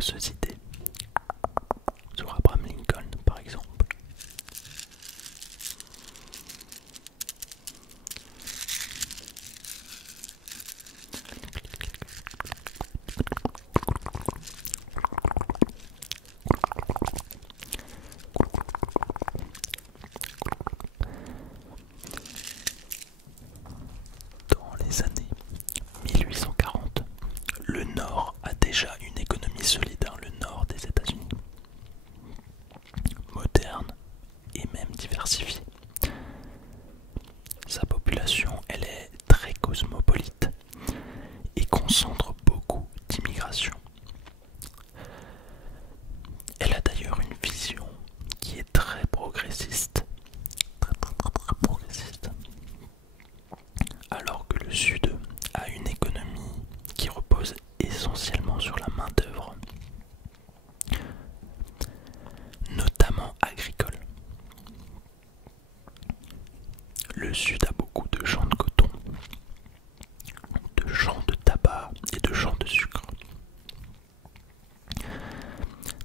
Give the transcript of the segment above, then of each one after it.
fausses idées sur Abraham Lincoln par exemple. Dans les années 1840, le Nord a déjà une économie solide, le Nord des États-Unis, moderne et même diversifiée. Sa population, elle est très cosmopolite et concentre beaucoup d'immigration. Elle a d'ailleurs une vision qui est très progressiste, très progressiste, alors que le Sud a une économie qui repose essentiellement sur la main-d'œuvre, notamment agricole. Le Sud a beaucoup de champs de coton, de champs de tabac et de champs de sucre.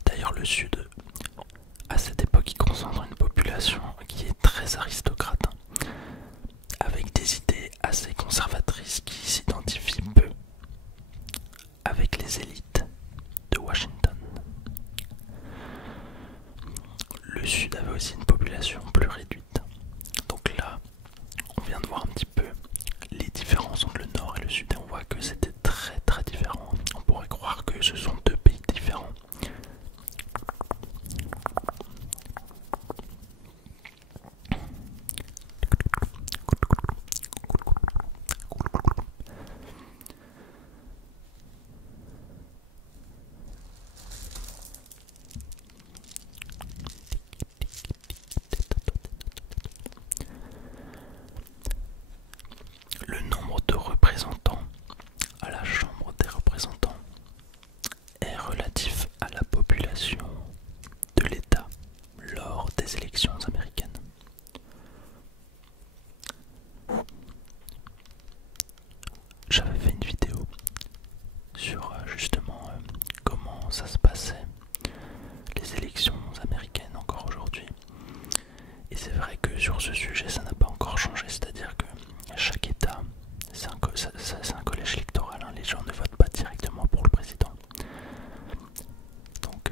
D'ailleurs, le Sud, à cette époque, il concentre une population qui est très aristocrate, avec des idées assez conservatrices qui s'identifient peu avec les élites de Washington. Le Sud avait aussi une population plus réduite. Donc là, on vient de voir un petit peu les différences entre le Nord et le Sud et on voit que c'était très différent. On pourrait croire que ce sont deux pays différents. Le nombre de représentants à la Chambre des représentants est relatif à la population de l'État lors des élections américaines. J'avais fait une vidéo sur justement comment ça se passait, les élections américaines encore aujourd'hui. Et c'est vrai que sur ce sujet, ça n'a pas encore changé, c'est-à-dire que chaque État, c'est un collège électoral, hein, les gens ne votent pas directement pour le président. Donc,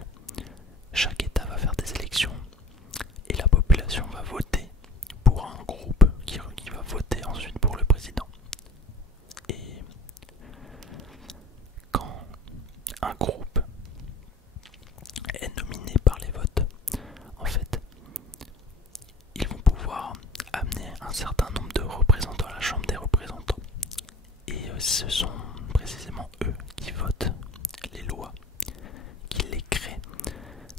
chaque État va faire des élections et la population va voter pour un groupe qui va voter ensuite pour le président. Et quand un groupe est nominé par les votes, en fait, ils vont pouvoir amener un certain nombre de représentants à la Chambre des représentants. Et ce sont précisément eux qui votent les lois, qui les créent.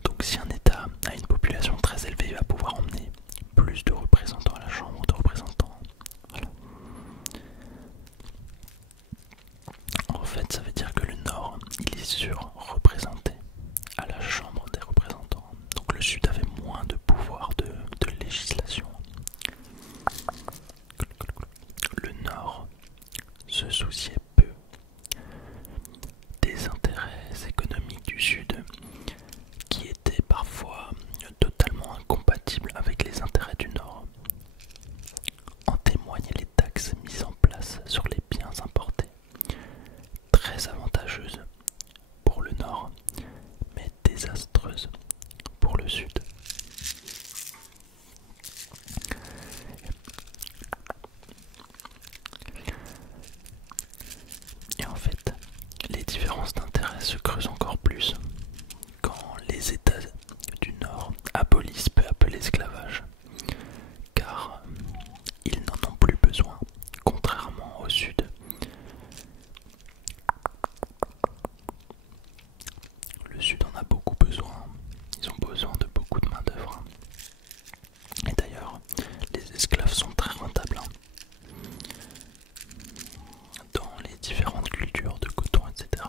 Donc si un État a une population très élevée, il va pouvoir emmener plus de représentants à la Chambre de représentants. Voilà. En fait, ça veut dire que le Nord, il est surreprésenté à la Chambre des représentants. Donc le Sud avait moins de pouvoir de législation. Le Nord se souciait peu des intérêts économiques du Sud qui étaient parfois totalement incompatibles avec les intérêts du Nord. En témoignent les taxes mises en place sur les biens importés, très avantageuses pour le Nord, mais désastreuses pour le Sud. Et en fait, les différences d'intérêts se creusent encore plus quand les États du Nord abolissent peu à peu l'esclavage, car ils n'en ont plus besoin, contrairement au Sud. Le Sud en a beaucoup besoin, ils ont besoin de beaucoup de main d'œuvre. Et d'ailleurs, les esclaves sont très rentables dans les différentes cultures de coton, etc.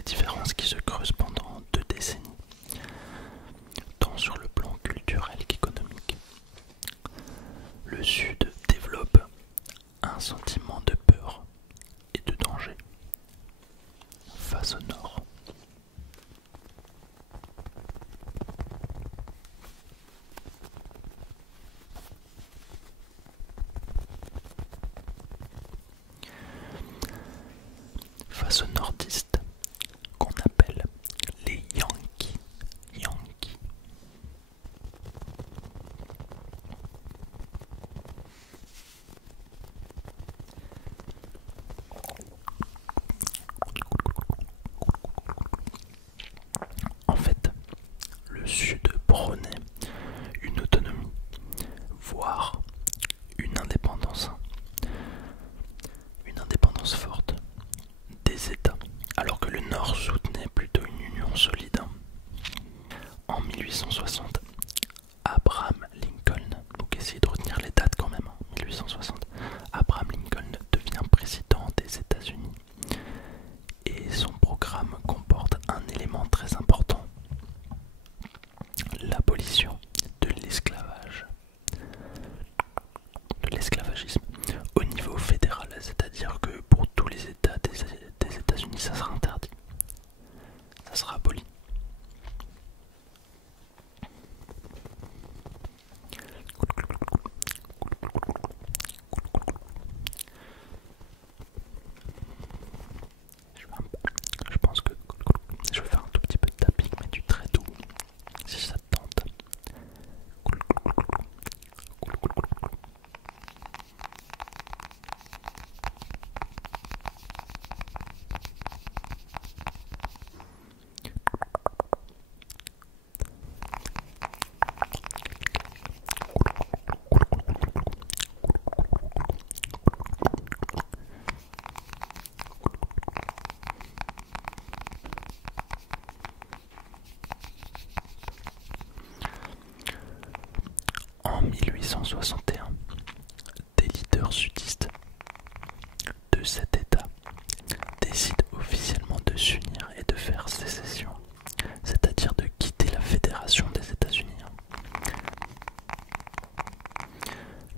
ces différences qui se creusent pendant 2 décennies, tant sur le plan culturel qu'économique. Le Sud développe un sentiment de peur et de danger face au Nord. Face aux nordistes, qu'on appelle les Yankees. En fait, le Sud prônait une autonomie, voire une indépendance forte des États, alors que le Nord soutenait plutôt une union solide. En 1860, Abraham Lincoln, donc essayez de retenir les dates quand même, 1860, Abraham Lincoln devient président des États-Unis et son programme comporte un élément très important, l'abolition de l'esclavage, de l'esclavagisme au niveau fédéral, c'est-à-dire que pour tous les États des États-Unis, ça sera interdit, ça sera aboli. Je pense que je vais faire un tout petit peu de tapping, mais du très doux, si ça te tente. En 1861, des leaders sudistes de cet État décident officiellement de s'unir et de faire sécession, c'est-à-dire de quitter la fédération des États-Unis.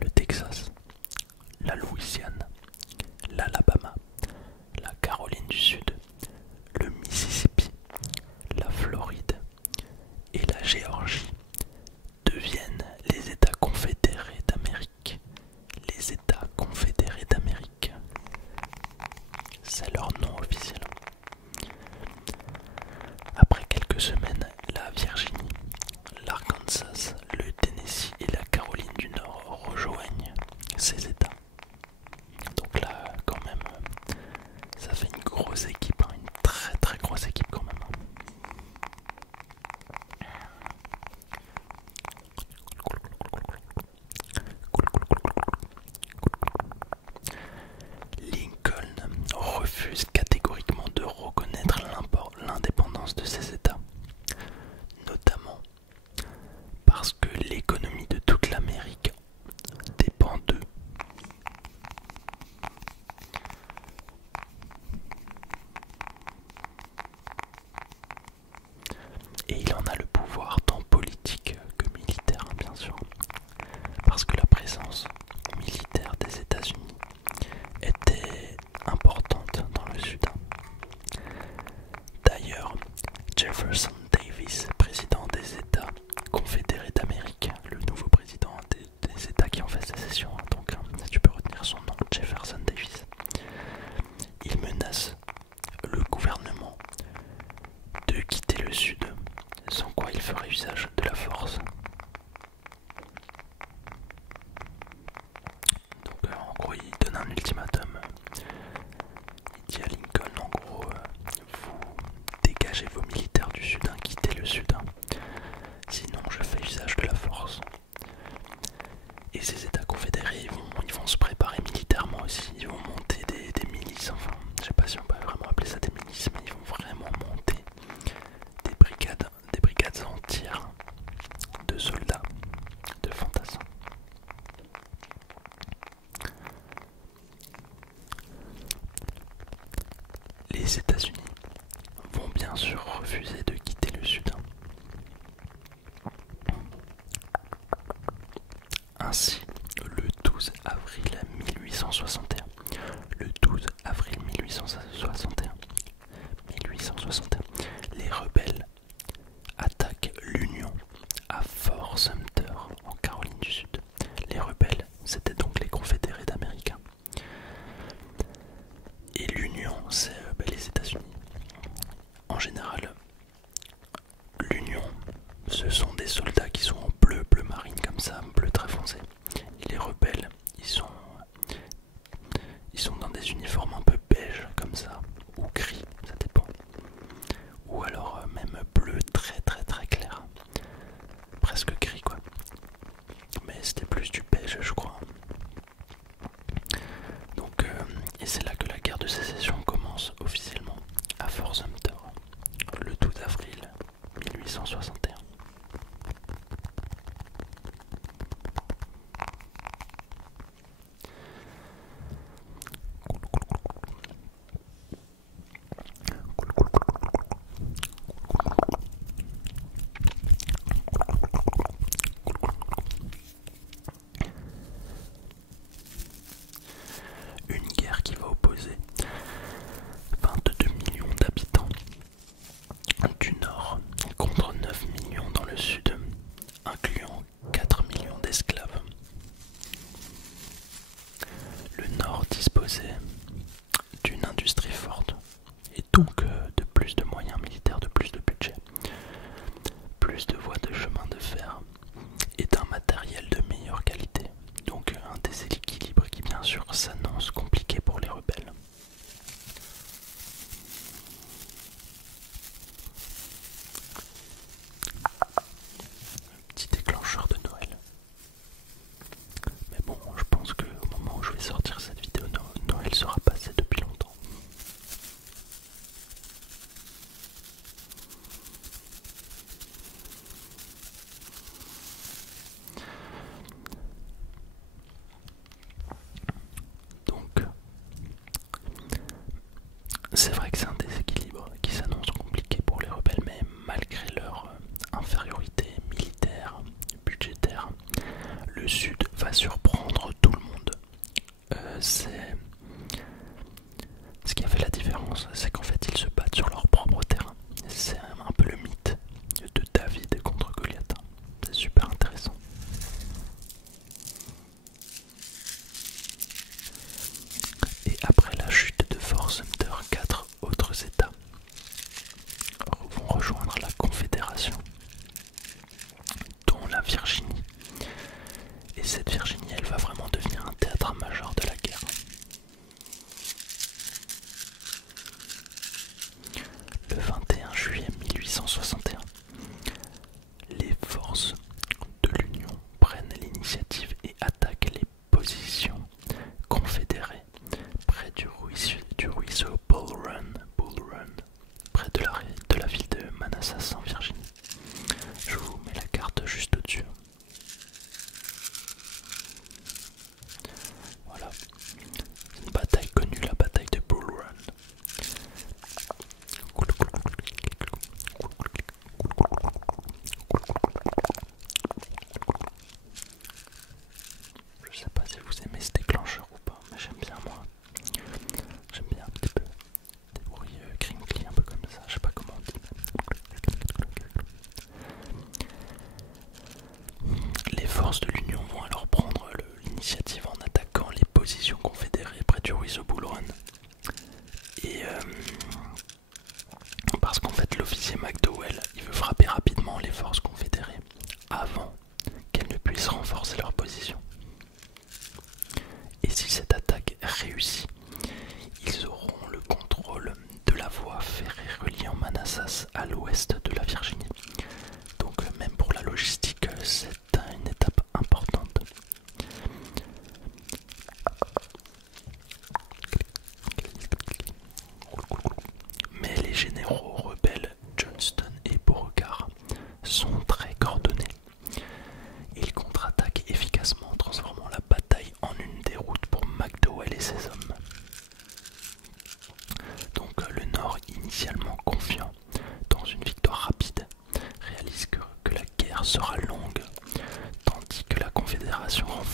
Le Texas, la Louisiane, l'Alabama, la Caroline du Sud, le Mississippi, la Floride et la Géorgie deviennent les États confédérés d'Amérique. Les États confédérés d'Amérique, c'est leur nom officiel. Après quelques semaines, la Virginie, l'Arkansas, le Tennessee et la Caroline du Nord rejoignent ces États. Donc là, quand même, ça fait une grosse équipe, une très très grosse équipe quand même. Lincoln refuse catégoriquement de reconnaître l'indépendance de ces États, notamment parce que l'économie de toute l'Amérique dépend d'eux. Et il en a le pouvoir tant politique que militaire, bien sûr, parce que la présence militaire des États-Unis était importante dans le Sud. D'ailleurs, Jefferson Davis, président des États confédérés d'Amérique, le nouveau président des États qui ont fait sécession, donc tu peux retenir son nom, Jefferson Davis, il menace le gouvernement de quitter le Sud, sans quoi il ferait usage de la force. Donc en gros il donne un ultimatum, il dit à Lincoln en gros vous dégagez vos militaires du Sud, quittez le Sud, sinon je fais usage de la force. Et ces États confédérés ils vont se préparer militairement aussi, ils vont monter des milices, enfin je sais pas si on peut vraiment appeler ça des milices, mais ils vont vraiment monter des brigades entières Ainsi, le 12 avril 1861, le 12 avril 1861, les rebelles attaquent l'Union à Fort Sumter en Caroline du Sud. Les rebelles, c'était donc les confédérés d'Américains. Et l'Union, c'est les États-Unis. En général, l'Union, ce sont des soldats qui sont en bleu, bleu marine comme ça, bleu très foncé. Et les rebelles, ils sont dans des uniformes un peu beige comme ça, ou gris, ça dépend. Ou alors même bleu très très très clair. Presque gris quoi. Mais c'était plus du beige je crois. Donc, et c'est là que la guerre de sécession commence officiellement à Fort Sumter, le 12 avril 1861. Une guerre qui va opposer 22 millions d'habitants du nord contre 9 millions dans le sud, incluant 4 millions d'esclaves. Le nord disposait d'une industrie forte et donc de plus de moyens militaires, de plus de budget, plus de voies de chemin de fer et d'un matériel de meilleure qualité. Donc un déséquilibre qui bien sûr s'annonce compliqué pour les rebelles. Petit déclencheur de Noël. Mais bon, je pense que au moment où je vais sortir cette vidéo, Noël sera passé depuis longtemps. Donc, c'est vrai que c'est un déséquilibre qui s'annonce compliqué pour les rebelles, mais malgré leur infériorité militaire, budgétaire, le Sud va surprendre tout le monde. C'est ce qui a fait la différence, c'est qu'en fait ils se battent sur leur propre terrain. C'est un peu le mythe de David contre Goliath. C'est super intéressant. Et après la chute de Fort Sumter, 4 autres États vont rejoindre la Confédération, dont la Virginie. Et cette Virginie, elle va vraiment devenir un théâtre majeur de la guerre. Le 21 juillet 1861, les forces de l'Union prennent l'initiative et attaquent les positions confédérées près du ruisseau Bull Run, près de la ville de Manassas en Virginie. Je vous mets la carte juste au-dessus. Voilà, c'est une bataille connue, la bataille de Bull Run. Je sais pas si vous aimez ce déclencheur ou pas, mais j'aime bien moi. J'aime bien un petit peu des bruits crinkly un peu comme ça, je sais pas comment on dit. Les forces de l'Union vont alors prendre l'initiative en attaquant les positions confédérées près du ruisseau Bull Run. Et parce qu'en fait l'officier McDowell il veut frapper rapidement les forces confédérées avant qu'elles ne puissent renforcer leur position. Et si cette attaque réussit, ils auront le contrôle de la voie ferrée reliant Manassas à l'ouest de la Virginie. Donc même pour la logistique, c'est une étape importante. Mais les généraux rebelles Johnston et Beauregard sont très coordonnés. Ils contre-attaquent efficacement, transformant la bataille en une déroute pour McDowell et ses hommes. Donc le Nord, initialement confiant dans une victoire rapide, réalise que la guerre sera longue, tandis que la Confédération renforce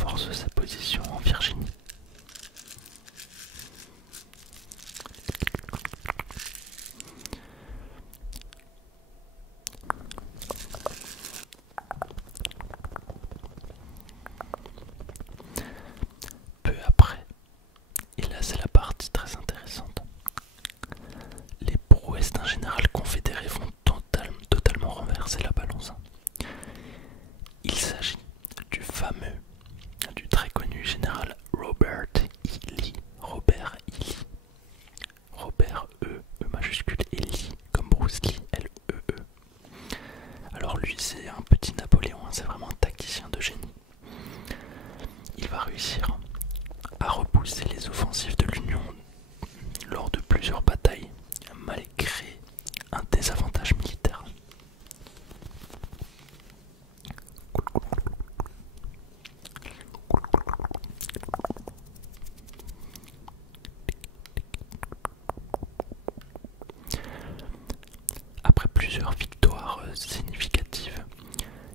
plusieurs victoires significatives,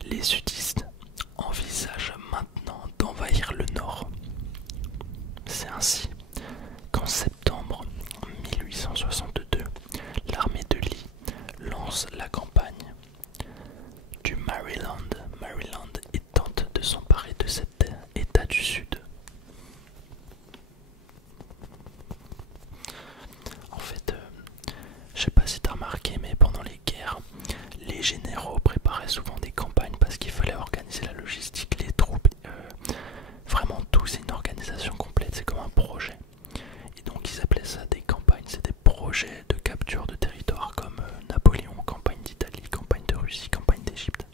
les sudistes envisagent maintenant d'envahir le nord. C'est ainsi qu'en septembre 1862, l'armée de Lee lance la campagne du Maryland et tente de s'emparer de cet état du sud. En fait, je sais pas si t'as remarqué, mais pendant les guerres, les généraux préparaient souvent des campagnes parce qu'il fallait organiser la logistique, les troupes, vraiment tout, c'est une organisation complète, c'est comme un projet. Et donc ils appelaient ça des campagnes, c'est des projets de capture de territoire comme Napoléon, campagne d'Italie, campagne de Russie, campagne d'Égypte.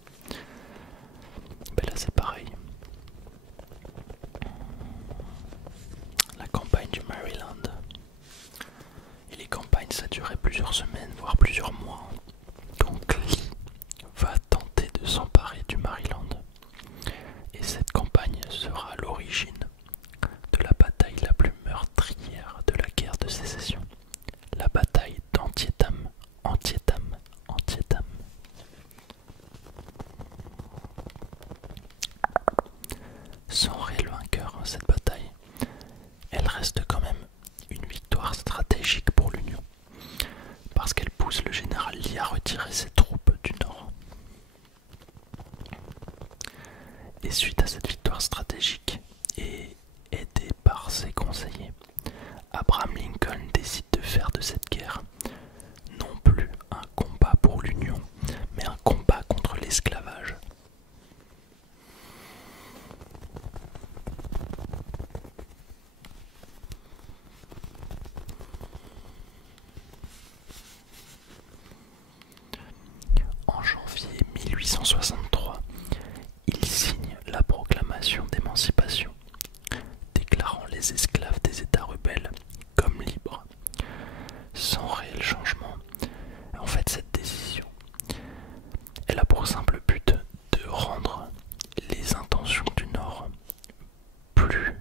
Ben là c'est pareil. La campagne du Maryland. Et les campagnes ça durait plusieurs semaines, voire plusieurs mois. Donc Lee va tenter de s'emparer du Maryland. Et cette campagne sera à l'origine de la bataille la plus meurtrière de la guerre de sécession. La bataille d'Antietam. Sans réel vainqueur, cette bataille, elle reste quand même une victoire stratégique pour l'Union, parce qu'elle pousse le général Lee à retirer ses troupes du nord. Et suite à cette victoire stratégique, et aidé par ses conseillers, Abraham Lincoln décide de faire de cette guerre non plus un combat pour l'Union, mais un combat contre l'esclavage. En janvier 1863, il signe la proclamation d'émancipation, déclarant les esclaves des États rebelles comme libres, sans réel changement. En fait, cette décision, elle a pour simple but de rendre les intentions du Nord plus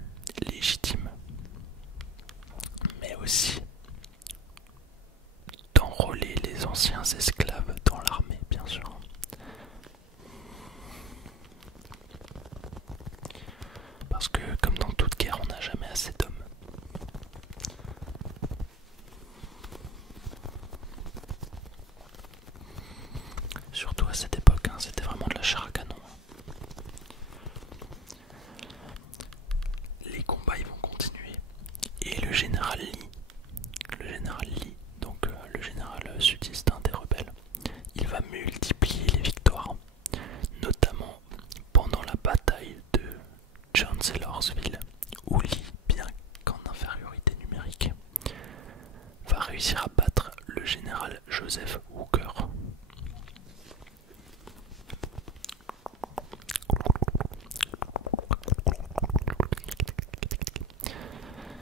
légitimes, mais aussi d'enrôler les anciens esclaves dans l'armée, bien sûr. Parce que, comme dans toute guerre, on n'a jamais assez d'hommes. Surtout à cette époque, hein, c'était vraiment de la chair à canon. Les combats ils vont continuer. Et le général Lee, donc le général sudiste des rebelles, il va multiplier les victoires, notamment pendant la bataille de Chancellorsville, où Lee, bien qu'en infériorité numérique, va réussir à battre le général Joseph Hooker.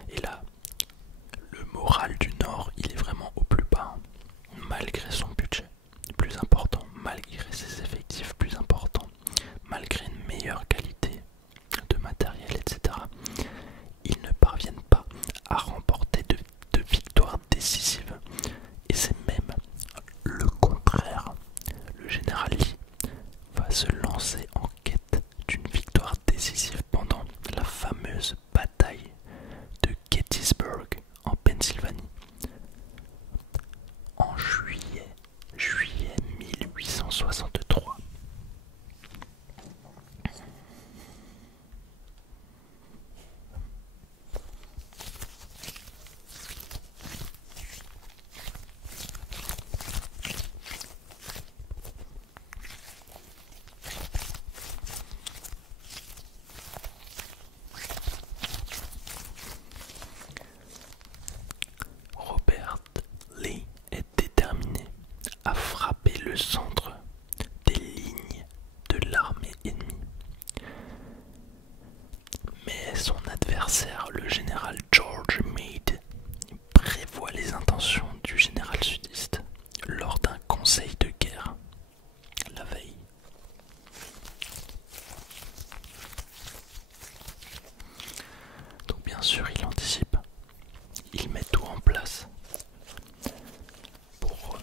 Et là, le moral du Nord, il est vraiment au plus bas, malgré son budget plus important, malgré ses effectifs plus importants, malgré une meilleure qualité de matériel, etc. Ils ne parviennent pas à remporter de victoires décisives. Et c'est même le contraire. Le général Lee va se lancer en quête d'une victoire décisive pendant la fameuse bataille de Gettysburg en Pennsylvanie en juillet 1863. Robert Lee est déterminé à frapper le centre des lignes de l'armée ennemie. Mais son adversaire, le général George Meade, prévoit les intentions du général sudiste lors d'un conseil de guerre la veille. Donc bien sûr il anticipe, il met tout en place pour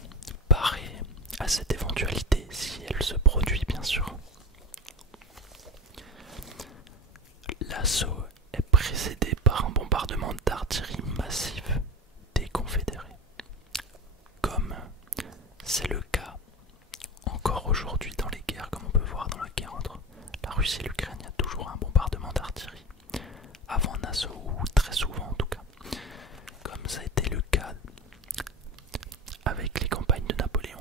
parer à cet événement. éventualité si elle se produit bien sûr. L'assaut est précédé par un bombardement d'artillerie massif des Confédérés, comme c'est le cas encore aujourd'hui dans les guerres, comme on peut voir dans la guerre entre la Russie et l'Ukraine, il y a toujours un bombardement d'artillerie avant un assaut, ou très souvent en tout cas, comme ça a été le cas avec les campagnes de Napoléon.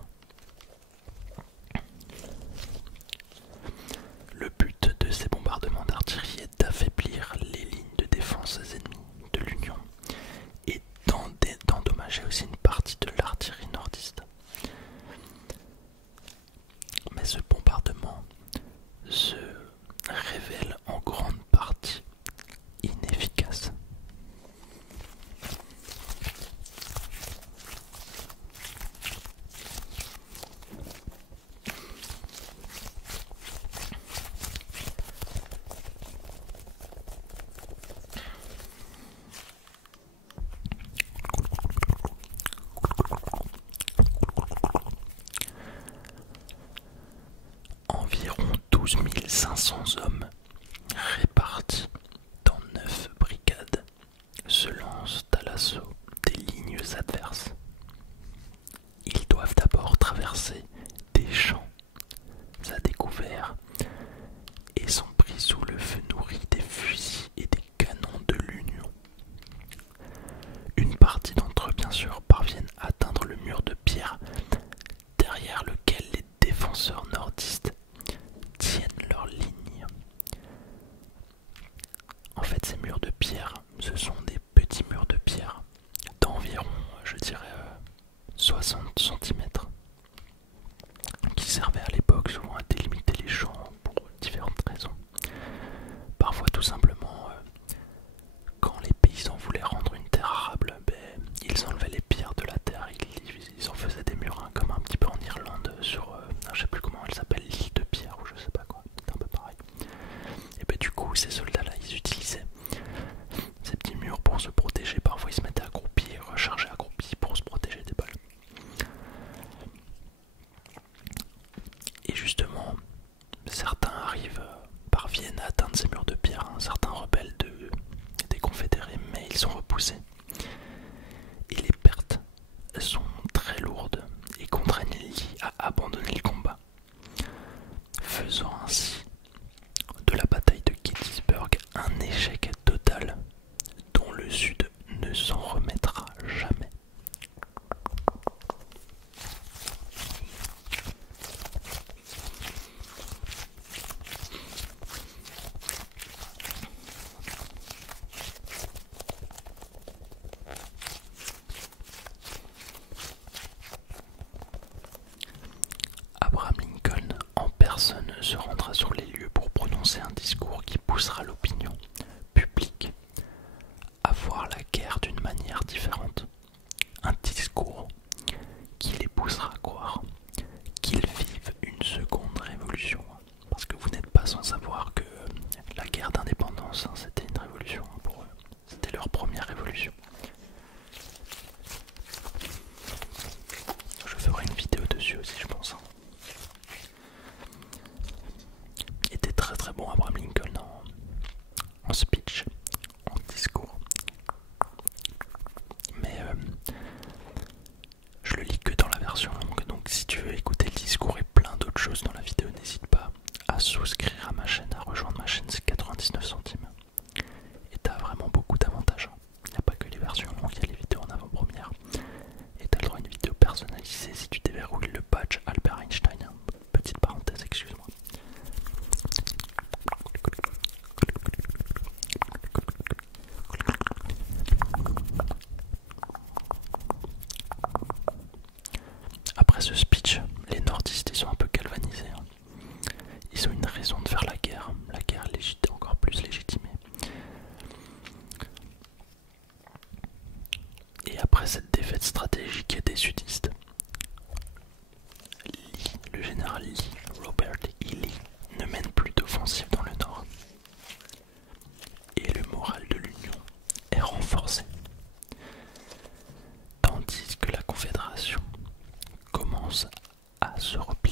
Le but de ces bombardements d'artillerie est d'affaiblir les lignes de défense ennemies de l'Union et d'endommager aussi une partie de l'artillerie nordiste. Mais ce bombardement se révèle en grande partie inefficace. Environ 12 500 hommes répartis dans 9 brigades se lancent à l'assaut des lignes adverses. Ils doivent d'abord traverser des champs à découvert et sont pris sous le feu nourri des fusils et des canons de l'Union. Une partie d'entre eux, bien sûr, parviennent à atteindre le mur de pierre derrière lequel les défenseurs nordistes tiennent leur ligne. En fait, ces murs de pierre, ce sont des petits murs de pierre d'environ, je dirais, 60 cm, qui servaient à l'époque souvent à délimiter les champs pour différentes raisons. Parfois tout simplement, quand les paysans voulaient rendre une terre arable, ils enlevaient les pierres de la terre, ils en faisaient des murs, hein, comme un petit peu en Irlande, sur, je sais plus comment elle s'appelle, l'île de pierre ou je sais pas quoi, c'est un peu pareil. Et du coup ces soldats là, ils utilisaient ces petits murs pour se protéger, parfois ils se mettaient accroupis, rechargeaient accroupis pour se protéger des balles. Et justement, certains parviennent à atteindre ces murs de pierre, hein, certains rebelles des Confédérés, mais ils sont repoussés. Et les pertes sont très lourdes et contraignent Lee à abandonner le combat, faisant ainsi de la bataille de Gettysburg un échec total dont le Sud ne s'en remettra jamais. Abraham Lincoln en personne se rendra sur les lieux pour prononcer un discours qui poussera l'opinion publique à voir la guerre d'une manière différente. Un discours qui les poussera à croire qu'ils vivent une seconde révolution. Parce que vous n'êtes pas sans savoir que la guerre d'indépendance, c'était une révolution pour eux. C'était leur première révolution. Je ferai une vidéo dessus aussi, je pense. Il était très très bon Abraham Lincoln en speech, en discours. Mais je le lis que dans la version longue, donc si tu veux écouter le discours et plein d'autres choses dans la vidéo, n'hésite pas à souscrire à ma chaîne, à rejoindre ma chaîne, c'est 99 centimes. Et t'as vraiment beaucoup d'avantages. Il n'y a pas que les versions longues, il y a les vidéos en avant-première. Et t'as le droit à une vidéo personnalisée si tu déverrouilles le badge Albert Einstein. Petite parenthèse, excuse-moi. Après ce speech, les nordistes ils sont un peu galvanisés. Ils ont une raison de faire la guerre encore plus légitimée. Et après cette défaite stratégique des sudistes, le général Lee, Robert E. Lee, ne mène plus d'offensive dans le nord. Et le moral de l'Union est renforcé. Tandis que la Confédération commence à se replier.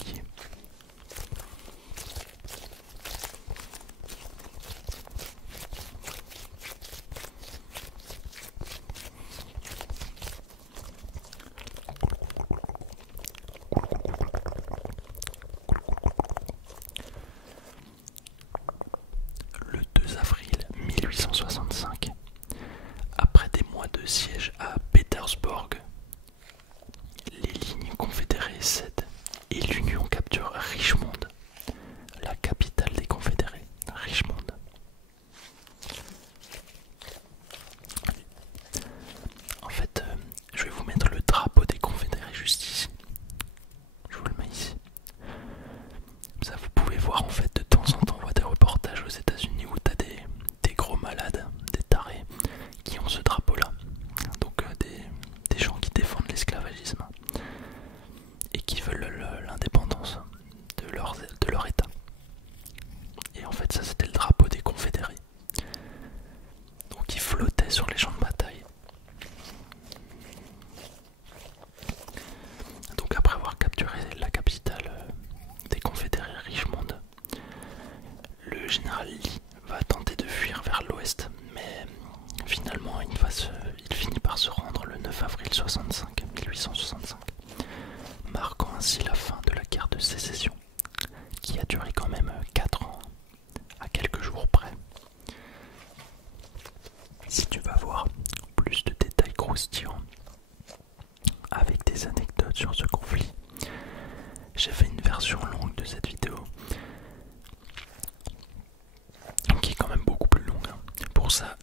veulent l'indépendance de leur État. Et en fait ça c'était le drapeau des confédérés. Donc il flottait sur les champs de bataille. Donc après avoir capturé la capitale des confédérés, Richmond, le général Lee va tenter de fuir vers l'ouest, mais finalement il finit par se rendre le 9 avril 1865, marquant ainsi la fin de la guerre de sécession, qui a duré quand même 4 ans, à quelques jours près. Si tu vas voir plus de détails croustillants, avec des anecdotes sur ce conflit, j'ai fait une version longue de cette vidéo, qui est quand même beaucoup plus longue. Pour ça,